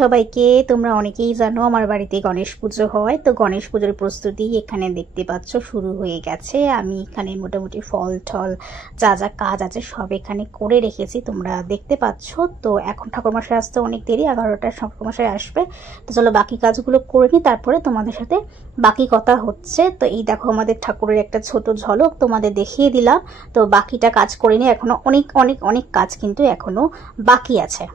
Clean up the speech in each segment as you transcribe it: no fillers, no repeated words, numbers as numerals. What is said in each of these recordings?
সবাইকে, তোমরা অনেকেই জানো আমার বাড়িতে গণেশ পুজো হয়। তো গণেশ পুজোর প্রস্তুতি এখানে দেখতে পাচ্ছ শুরু হয়ে গেছে। আমি এখানে মোটামুটি ফল ঠল যা যা কাজ আছে সব এখানে করে রেখেছি, তোমরা দেখতে পাচ্ছ। তো এখন ঠাকুরমশাই আসতে অনেক দেরি, 11টায় ঠাকুরমশাই আসবে। তো চলো বাকি কাজগুলো করে নিই, তারপরে তোমাদের সাথে বাকি কথা হচ্ছে। তো এই দেখো আমাদের ঠাকুরের একটা ছোট ঝলক তোমাদের দেখিয়ে দিলাম। তো বাকিটা কাজ করে নিই, এখনো অনেক অনেক অনেক কাজ কিন্তু এখনো বাকি আছে।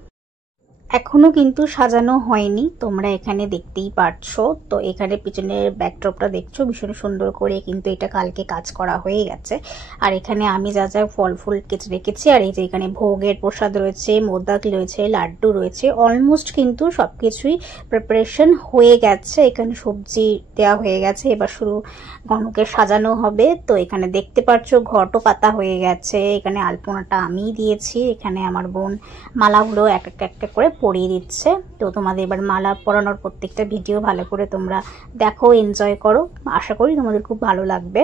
এখনো কিন্তু সাজানো হয়নি, তোমরা এখানে দেখতেই পারছো। তো এখানে পিছনের ব্যাকড্রপটা দেখছো, ভীষণ সুন্দর করে কিন্তু এটা কালকে কাজ করা হয়ে গেছে। আর এখানে আমি যা যা ফল ফুল কেটে রেখেছি, আর এই যে এখানে ভোগের প্রসাদ রয়েছে, মোদক রয়েছে, লাড্ডু রয়েছে, অলমোস্ট কিন্তু সবকিছুই প্রিপারেশন হয়ে গেছে। এখানে সবজি দেওয়া হয়ে গেছে, এবার শুরু গণকে সাজানো হবে। তো এখানে দেখতে পাচ্ছ ঘটও পাতা হয়ে গেছে। এখানে আলপনাটা আমিই দিয়েছি, এখানে আমার বোন মালাগুলো এক একটা করে পরিয়ে দিচ্ছে। তো তোমাদের এবার মালা পরানোর প্রত্যেকটা ভিডিও ভালো করে তোমরা দেখো, এনজয় করো, আশা করি তোমাদের খুব ভালো লাগবে।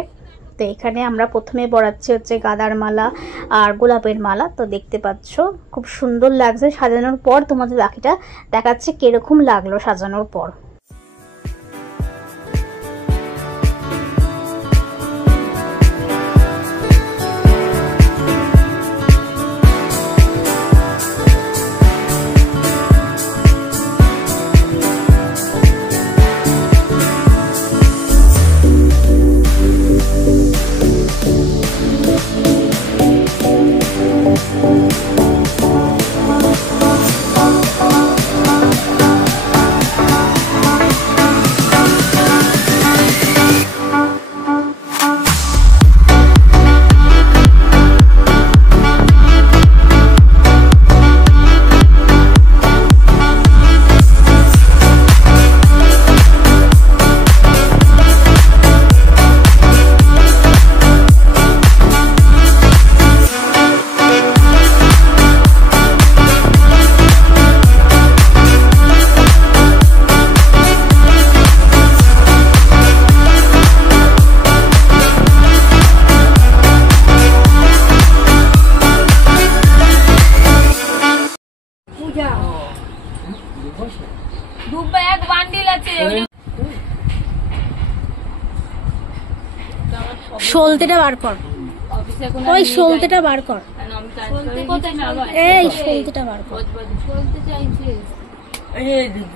তো এখানে আমরা প্রথমে পরাচ্ছি হচ্ছে গাঁদার মালা আর গোলাপের মালা। তো দেখতে পাচ্ছ খুব সুন্দর লাগছে সাজানোর পর। তোমাদের বাকিটা দেখাচ্ছে কিরকম লাগলো সাজানোর পর। সলতেটা বার কর, ওই সলতেটা বার কর, এই সলতেটা বার কর,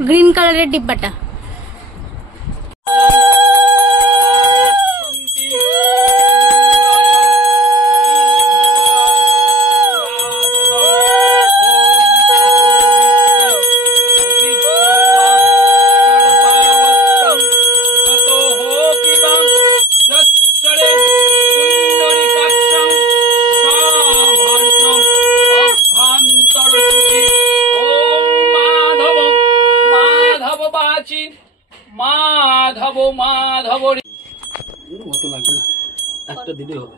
গ্রিন কালারের ডিব্বাটা। মাধব মাধব মতো লাগবে না, একটা দিলে হবে।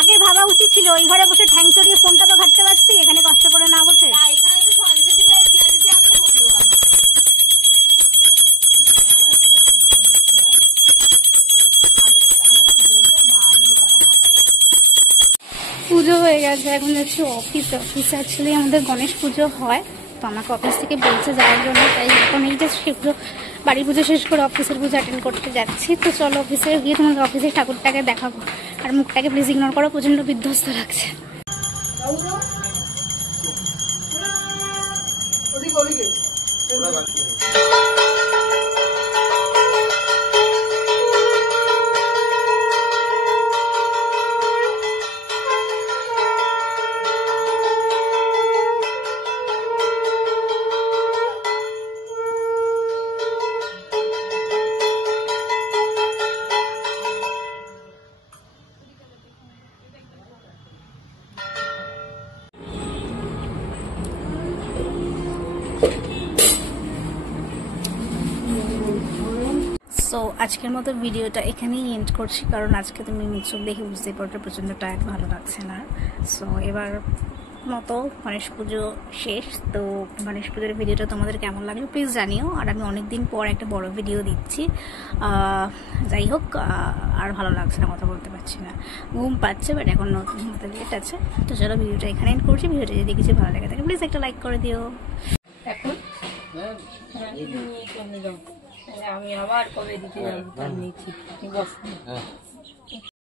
আগে ভাবা উচিত ছিল ওই ঘরে বসে ঠ্যাং চড়িয়ে ফোনটা তো ঘাটতে পারতি, এখানে কষ্ট করে না বসে। পুজো হয়ে গেছে, এখন যাচ্ছি অফিসে। অফিসে অ্যাকচুয়ালি আমাদের গণেশ পুজো হয়, তো আমাকে অফিস থেকে বলছে যাওয়ার জন্য, তাই এখন এই যে শীঘ্র বাড়ির পুজো শেষ করে অফিসের পুজো অ্যাটেন্ড করতে যাচ্ছি। তো চলো অফিসে গিয়ে তোমাদের অফিসে ঠাকুরটাকে দেখাবো। আর মুখটাকে প্লিজ ইগনোর করো, প্রচণ্ড বিধ্বস্ত লাগছে। সো আজকের মতো ভিডিওটা এখানেই এন্ড করছি, কারণ আজকে তুমি মুখ চোখ দেখে বুঝতেই পারছো প্রচণ্ড টায়ার্ড, ভালো লাগছে না। সো এবার মতো গণেশ পুজো শেষ। তো গণেশ পুজোর ভিডিওটা তোমাদের কেমন লাগলো প্লিজ জানিও। আর আমি অনেক দিন পর একটা বড় ভিডিও দিচ্ছি, যাই হোক আর ভালো লাগছে না, কথা বলতে পারছি না, ঘুম পাচ্ছে, বাট এখন নতুন মতো লেট আছে। তো চলো ভিডিওটা এখানে এন্ড করছি। ভিডিওটা যদি কিছু ভালো লাগে থাকে প্লিজ একটা লাইক করে দিও। এখন আমি আবার কবে দিতে যাবো তার নিচ্ছি বস।